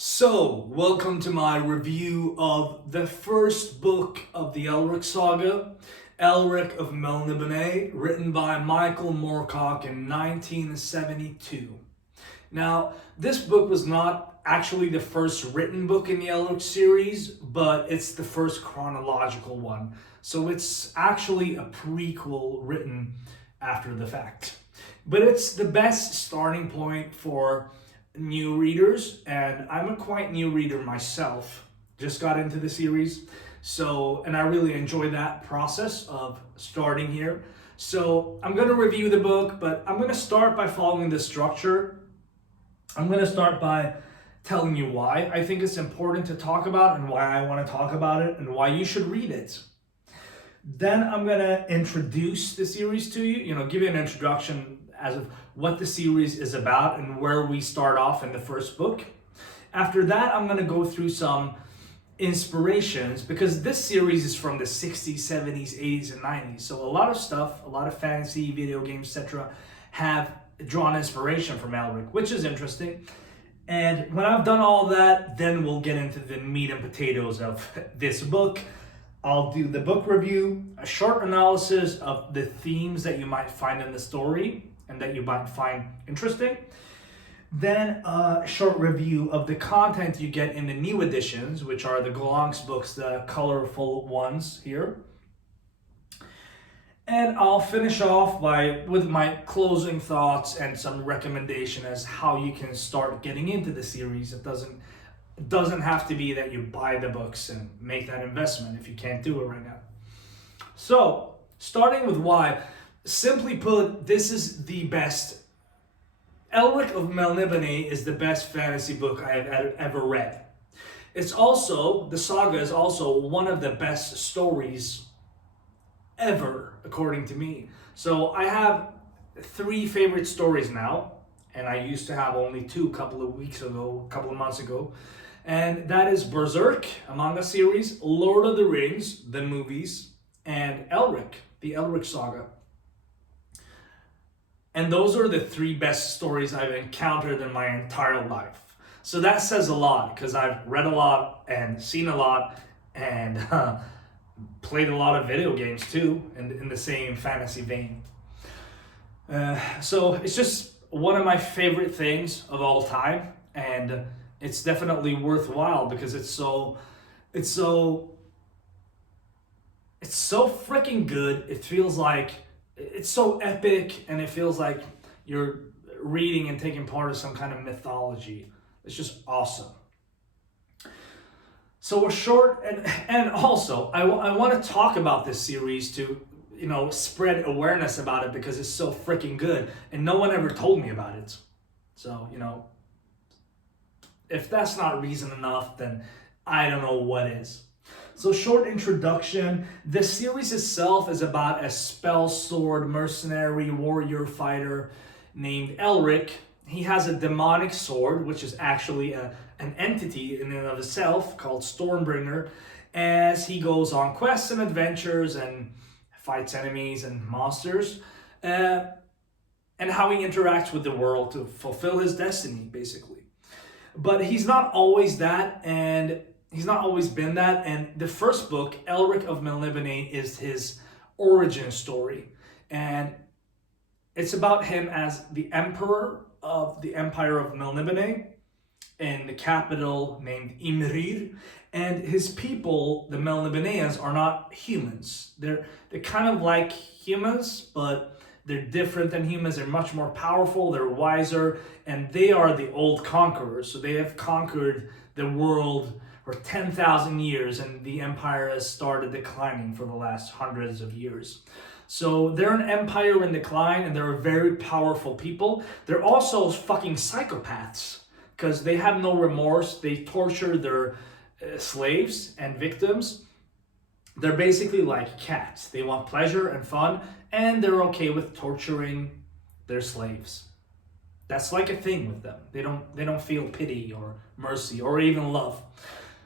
So, welcome to my review of the first book of the Elric saga, Elric of Melniboné, written by Michael Moorcock in 1972. Now, this book was not actually the first written book in the Elric series, but it's the first chronological one. So it's actually a prequel written after the fact. But it's the best starting point for new readers, and I'm a quite new reader myself. Just got into the series, and I really enjoy that process of starting here. So I'm going to review the book, but I'm going to start by following the structure. I'm going to start by telling you why I think it's important to talk about and why I want to talk about it and why you should read it. Then I'm going to introduce the series to you, give you an introduction as of what the series is about and where we start off in the first book. After that, I'm going to go through some inspirations, because this series is from the 60s, 70s, 80s, and 90s. So a lot of stuff, a lot of fantasy, video games, etc. have drawn inspiration from Elric, which is interesting. And when I've done all that, then we'll get into the meat and potatoes of this book. I'll do the book review, a short analysis of the themes that you might find in the story and that you might find interesting. Then a short review of the content you get in the new editions, which are the Gollancz books, the colorful ones here. And I'll finish off with my closing thoughts and some recommendation as how you can start getting into the series. It doesn't have to be that you buy the books and make that investment if you can't do it right now. So, starting with why, simply put, this is the best. Elric of Melniboné is the best fantasy book I have ever read. The saga is also one of the best stories ever, according to me. So I have 3 favorite stories now, and I used to have only 2 a couple of months ago. And that is Berserk, a manga series, Lord of the Rings, the movies, and Elric, the Elric saga. And those are the 3 best stories I've encountered in my entire life. So that says a lot, because I've read a lot and seen a lot and played a lot of video games too, in the same fantasy vein. So it's just one of my favorite things of all time, and it's definitely worthwhile because it's so freaking good. It feels like it's so epic, and it feels like you're reading and taking part of some kind of mythology. It's just awesome. So we're short, and also I want to talk about this series to spread awareness about it, because it's so freaking good and no one ever told me about it. So if that's not reason enough, then I don't know what is. So, short introduction. The series itself is about a spell sword mercenary warrior fighter named Elric. He has a demonic sword, which is actually an entity in and of itself called Stormbringer, as he goes on quests and adventures and fights enemies and monsters, and how he interacts with the world to fulfill his destiny, basically. But he's not always that, and he's not always been that. And the first book, Elric of Melniboné, is his origin story. And it's about him as the emperor of the Empire of Melniboné in the capital named Imrir. And his people, the Melnibonéans, are not humans. They're kind of like humans, but they're different than humans. They're much more powerful, they're wiser, and they are the old conquerors. So they have conquered the world for 10,000 years, and the empire has started declining for the last hundreds of years. So they're an empire in decline, and they're a very powerful people. They're also fucking psychopaths, because they have no remorse. They torture their slaves and victims. They're basically like cats. They want pleasure and fun, and they're okay with torturing their slaves. That's like a thing with them. They don't feel pity or mercy or even love.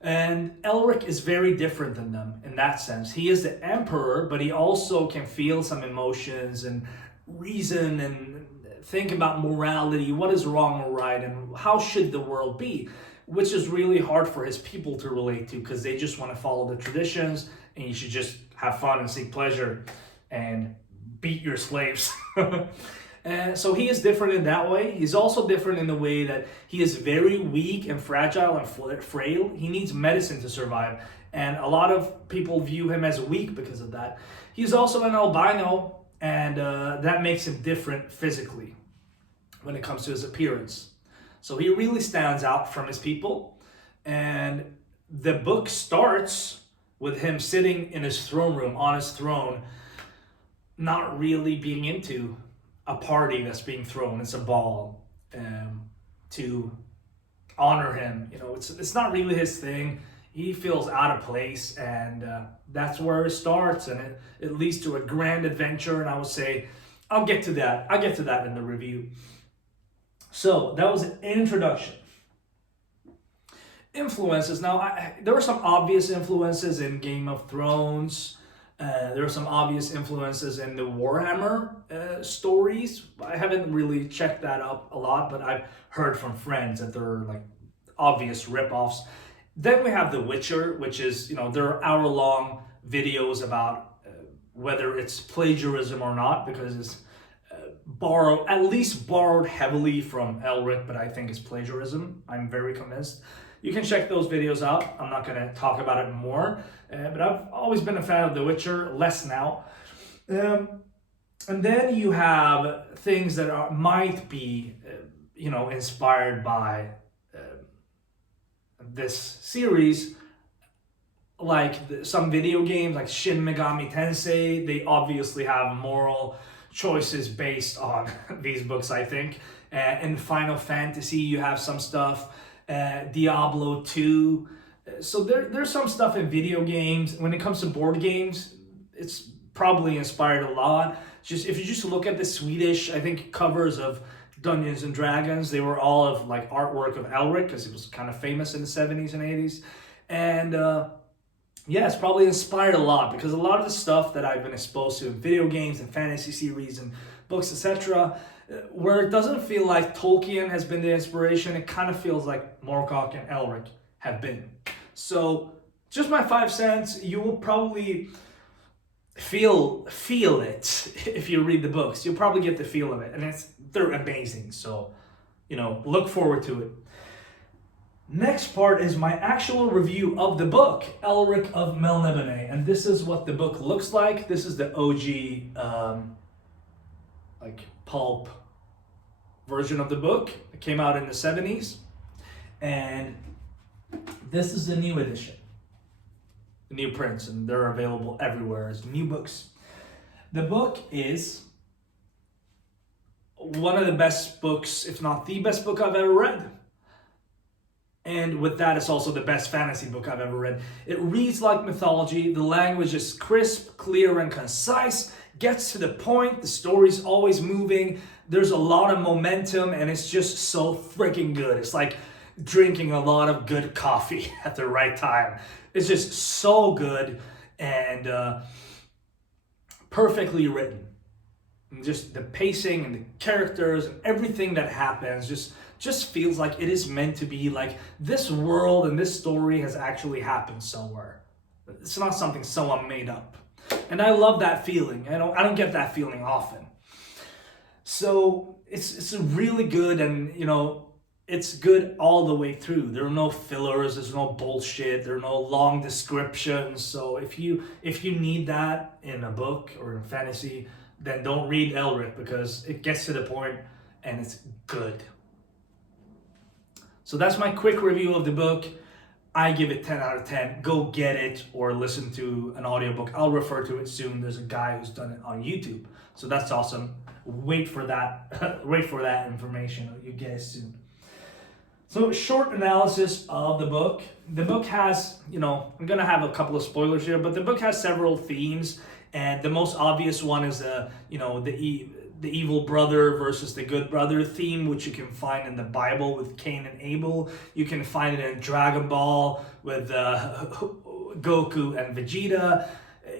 And Elric is very different than them in that sense. He is the emperor, but he also can feel some emotions and reason and think about morality, what is wrong or right, and how should the world be, which is really hard for his people to relate to because they just want to follow the traditions and you should just have fun and seek pleasure and beat your slaves. And so he is different in that way. He's also different in the way that he is very weak and fragile and frail. He needs medicine to survive. And a lot of people view him as weak because of that. He's also an albino, and that makes him different physically when it comes to his appearance. So he really stands out from his people. And the book starts with him sitting in his throne room, on his throne, not really being into a party that's being thrown. It's a ball to honor him. You know, it's not really his thing. He feels out of place, and that's where it starts, and it leads to a grand adventure. And I would say, I'll get to that in the review. So that was an introduction. Influences. Now, there were some obvious influences in Game of Thrones. There are some obvious influences in the Warhammer stories. I haven't really checked that up a lot, but I've heard from friends that there are like obvious ripoffs. Then we have The Witcher, which is, you know, there are hour-long videos about whether it's plagiarism or not, because it's at least borrowed heavily from Elric, but I think it's plagiarism. I'm very convinced. You can check those videos out. I'm not going to talk about it more, but I've always been a fan of The Witcher, less now. And then you have things that might be, inspired by this series, like some video games like Shin Megami Tensei. They obviously have moral choices based on these books, I think. In Final Fantasy, you have some stuff. Diablo 2. So there's some stuff in video games. When it comes to board games, it's probably inspired a lot. Just if you just look at the Swedish, I think, covers of Dungeons and Dragons, they were all of like artwork of Elric, because he was kind of famous in the 70s and 80s. And it's probably inspired a lot, because a lot of the stuff that I've been exposed to in video games and fantasy series and books, etc., where it doesn't feel like Tolkien has been the inspiration, it kind of feels like Moorcock and Elric have been. So just my 5 cents. You will probably feel it if you read the books. You'll probably get the feel of it, and they're amazing. So, look forward to it. Next part is my actual review of the book, Elric of Melniboné, and this is what the book looks like. This is the OG pulp version of the book. It came out in the 70s, and this is the new edition, the new prints, and they're available everywhere as new books. The book is one of the best books, if not the best book I've ever read. And with that, it's also the best fantasy book I've ever read. It reads like mythology. The language is crisp, clear, and concise. Gets to the point. The story's always moving. There's a lot of momentum, and it's just so freaking good. It's like drinking a lot of good coffee at the right time. It's just so good and perfectly written. And just the pacing and the characters and everything that happens just feels like it is meant to be. Like, this world and this story has actually happened somewhere. It's not something someone made up. And I love that feeling. I don't get that feeling often. So it's really good, and it's good all the way through. There are no fillers, there's no bullshit, there are no long descriptions. So if you need that in a book or in fantasy, then don't read Elric, because it gets to the point and it's good. So that's my quick review of the book. I give it 10 out of 10. Go get it or listen to an audiobook. I'll refer to it soon. There's a guy who's done it on YouTube. So that's awesome. Wait for that. Wait for that information. You get it soon. So short analysis of the book. The book has, I'm going to have a couple of spoilers here, but the book has several themes. And the most obvious one is the evil brother versus the good brother theme, which you can find in the Bible with Cain and Abel. You can find it in Dragon Ball with Goku and Vegeta.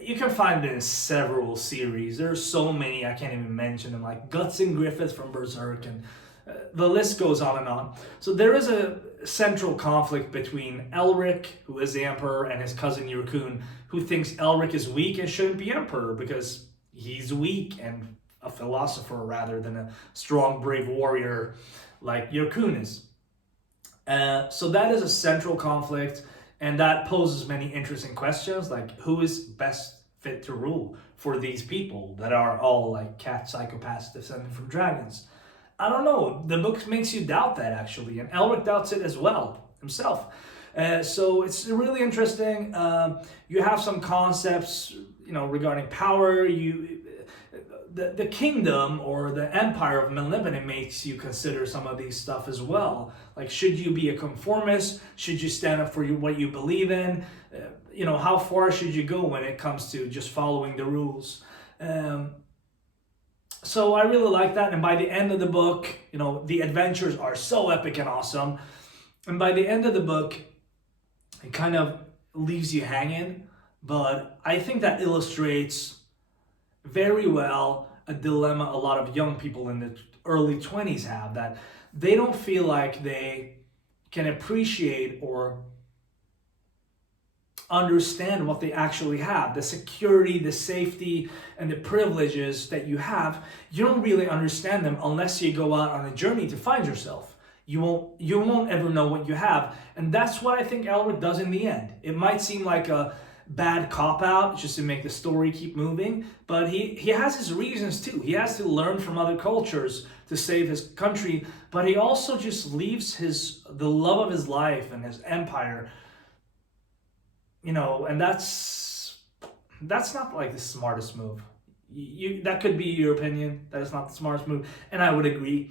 you can find it in several series. There are so many, I can't even mention them, like Guts and Griffith from Berserk, and the list goes on and on. So there is a central conflict between Elric, who is the emperor, and his cousin Yurkun, who thinks Elric is weak and shouldn't be emperor because he's weak and a philosopher rather than a strong, brave warrior like Yurkun is. So that is a central conflict, and that poses many interesting questions, like who is best fit to rule for these people that are all like cat psychopaths descended from dragons. I don't know. The book makes you doubt that, actually, and Elric doubts it as well himself. So it's really interesting. You have some concepts, regarding power. The kingdom or the empire of Melniboné makes you consider some of these stuff as well. Like, should you be a conformist? Should you stand up for what you believe in? How far should you go when it comes to just following the rules? So I really like that. And by the end of the book, the adventures are so epic and awesome. And by the end of the book, it kind of leaves you hanging. But I think that illustrates very well a dilemma a lot of young people in the early 20s have, that they don't feel like they can appreciate or understand what they actually have. The security, the safety, and the privileges that you have, you don't really understand them unless you go out on a journey to find yourself. You won't ever know what you have. And that's what I think Elric does in the end. It might seem like a bad cop-out just to make the story keep moving, but he has his reasons too. He has to learn from other cultures to save his country, but he also just leaves the love of his life and his empire, and that's not like the smartest move. That could be your opinion, that is not the smartest move, and I would agree.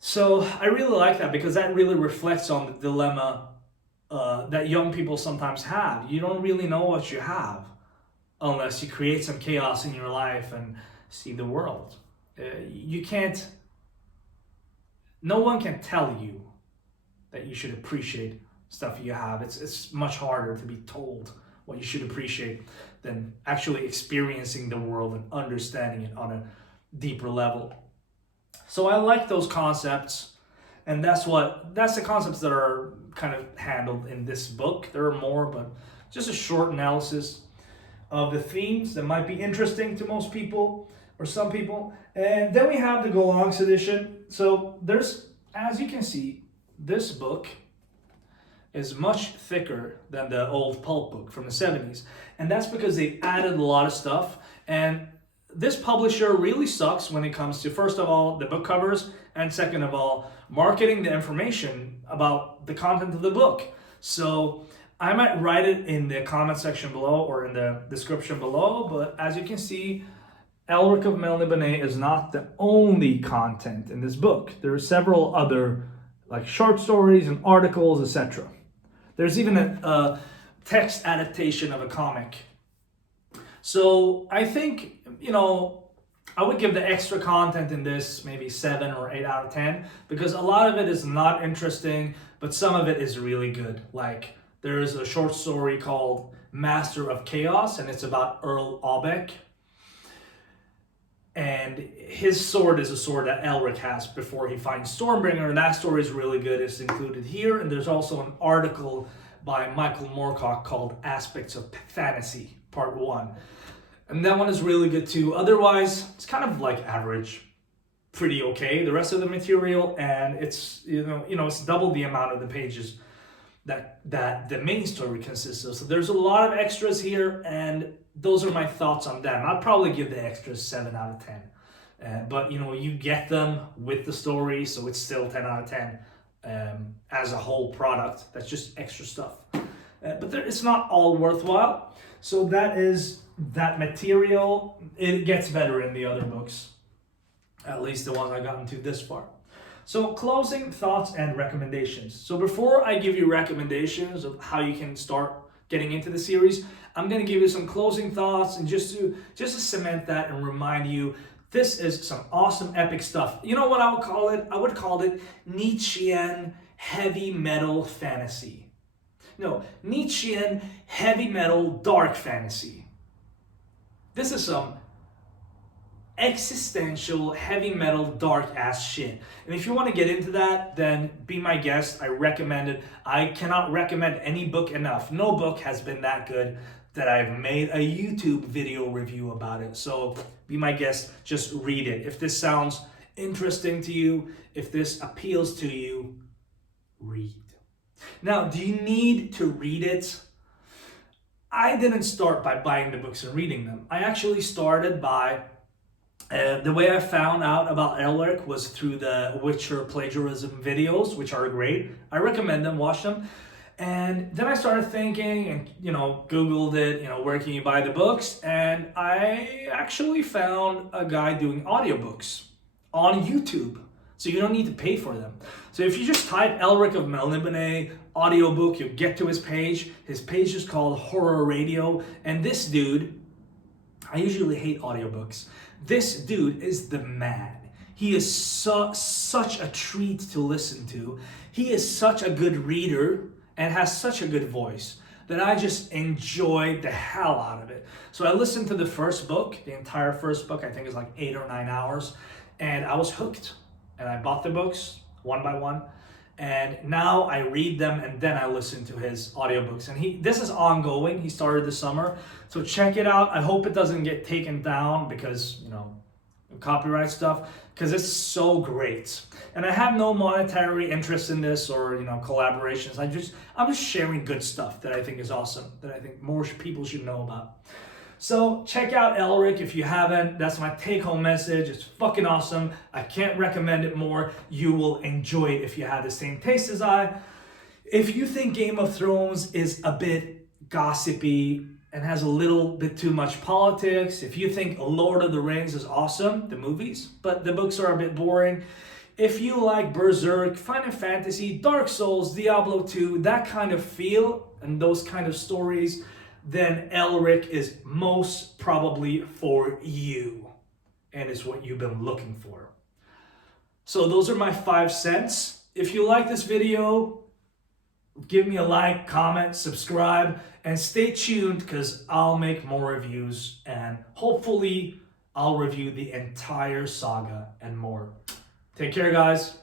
So I really like that, because that really reflects on the dilemma that young people sometimes have. You don't really know what you have unless you create some chaos in your life and see the world. No one can tell you that you should appreciate stuff you have. It's much harder to be told what you should appreciate than actually experiencing the world and understanding it on a deeper level. So I like those concepts, and that's the concepts that are kind of handled in this book. There are more, but just a short analysis of the themes that might be interesting to most people or some people. And then we have the Gollancz-edition. So as you can see, this book is much thicker than the old pulp book from the 70s. And that's because they added a lot of stuff. And this publisher really sucks when it comes to, first of all, the book covers, and second of all, marketing the information about the content of the book. So I might write it in the comment section below or in the description below, but as you can see, Elric of Melniboné is not the only content in this book. There are several other like short stories and articles, etc. There's even a text adaptation of a comic. So I think, I would give the extra content in this maybe 7 or 8 out of 10, because a lot of it is not interesting, but some of it is really good. Like, there is a short story called Master of Chaos, and it's about Earl Aubeck. And his sword is a sword that Elric has before he finds Stormbringer, and that story is really good. It's included here, and there's also an article by Michael Moorcock called Aspects of Fantasy, Part 1. And that one is really good too. Otherwise, it's kind of like average, pretty okay. The rest of the material, and it's it's double the amount of the pages that the main story consists of. So there's a lot of extras here, and those are my thoughts on them. I'd probably give the extras 7 out of 10. But you get them with the story, so it's still 10 out of 10 as a whole product. That's just extra stuff. But it's not all worthwhile. So that is that material. It gets better in the other books, at least the ones I got into this far. So closing thoughts and recommendations. So before I give you recommendations of how you can start getting into the series, I'm going to give you some closing thoughts, and just to cement that and remind you, this is some awesome epic stuff. You know what I would call it? I would call it Nietzschean heavy metal fantasy. No, Nietzschean heavy metal dark fantasy. This is some existential, heavy metal, dark ass shit. And if you want to get into that, then be my guest. I recommend it. I cannot recommend any book enough. No book has been that good that I've made a YouTube video review about it. So be my guest, just read it. If this sounds interesting to you, if this appeals to you, read. Now, do you need to read it? I didn't start by buying the books and reading them. I actually started by the way I found out about Elric was through the Witcher plagiarism videos, which are great. I recommend them, watch them. And then I started thinking and, Googled it, where can you buy the books? And I actually found a guy doing audiobooks on YouTube. So you don't need to pay for them. So if you just type Elric of Melniboné audiobook, you'll get to his page. His page is called Horror Radio. And this dude, I usually hate audiobooks. This dude is the man. He is such a treat to listen to. He is such a good reader and has such a good voice that I just enjoyed the hell out of it. So I listened to the first book, the entire first book, I think is like 8 or 9 hours, and I was hooked. And I bought the books one by one, and now I read them and then I listen to his audiobooks. And this is ongoing. He started this summer, so check it out. I hope it doesn't get taken down because copyright stuff, because it's so great. And I have no monetary interest in this or collaborations. I'm just sharing good stuff that I think is awesome, that I think more people should know about. So check out Elric if you haven't. That's my take-home message. It's fucking awesome. I can't recommend it more. You will enjoy it if you have the same taste as I. If you think Game of Thrones is a bit gossipy and has a little bit too much politics, if you think Lord of the Rings is awesome, the movies, but the books are a bit boring, if you like Berserk, Final Fantasy, Dark Souls, Diablo 2, that kind of feel and those kind of stories, then Elric is most probably for you and is what you've been looking for. So those are my 5 cents. If you like this video, give me a like, comment, subscribe, and stay tuned because I'll make more reviews and hopefully I'll review the entire saga and more. Take care, guys.